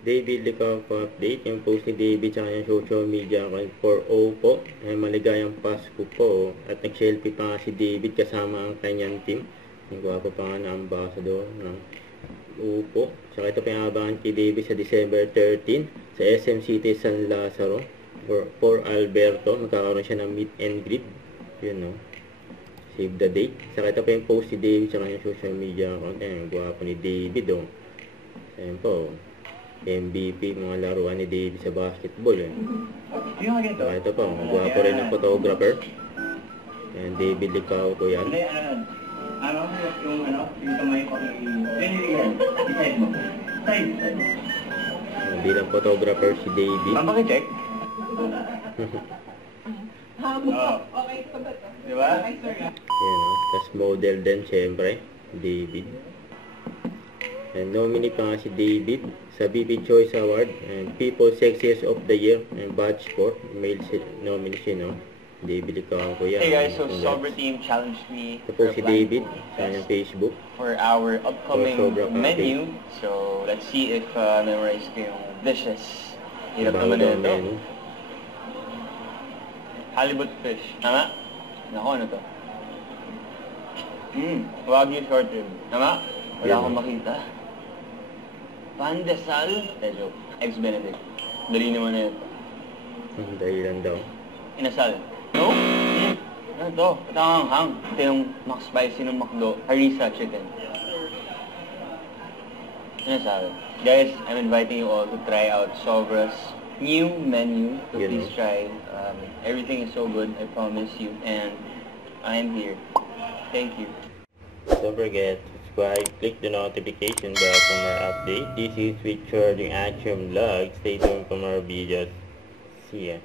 David Licauco update. Yung post ni David sa kanyang social media account for O po. Maligayang Pasko po. At nag-selfie pa nga si David kasama ang kanyang team. Yung gwapo pa nga na ambassador ng O po. Saka ito pinaabangan kay David sa December 13 sa SM City San Lazaro for Alberto. Magkakaroon siya ng meet and greet. Yun no. Save the date. Saka ito pa yung post ni David sa kanyang social media account. Ayan, gwapo ni David oh. Ayan po. MVP mga laruan ni David sa basketball eh. Saka ito po. Gwapo rin ng photographer. Ayan, David Licauco yan. Yung kamay ko yan. Iside mo. Side. Bilang photographer si David. Papakicheck? Okay, sagot. Diba? Okay, sir. Yan o. Tapos model din syempre. David. And nominee pa nga si David sa BP Choice Award and People Sexiest of the Year and Batch 4. Male nominee siya no. David Licauco yan. Hey guys, so Sobra Team challenged me Ito po si David sa kanyang Facebook. for our upcoming Sobra menu. So let's see if memorize ko yung dishes. Hirap Bago naman daw na menu. ito. Halibut fish. Tama? Nako, ano to? Wagyu short rib. Tama? Wala Yan. akong makita. Pandesal. Joke. Eggs Benedict. Dali naman na ito. Dahilan daw. Inasal. No? Ano to? Patanghang. Ito yung Max Spicy ng McDo. Harissa chicken. Inasal. Guys, I'm inviting you all to try out Sobra's new menu. So Yun. please try. Everything is so good, I promise you. And I'm here. Thank you. Don't forget, subscribe, click the notification bell for more update. This is Richard, yung Action Vlog. Stay tuned for more videos. See ya.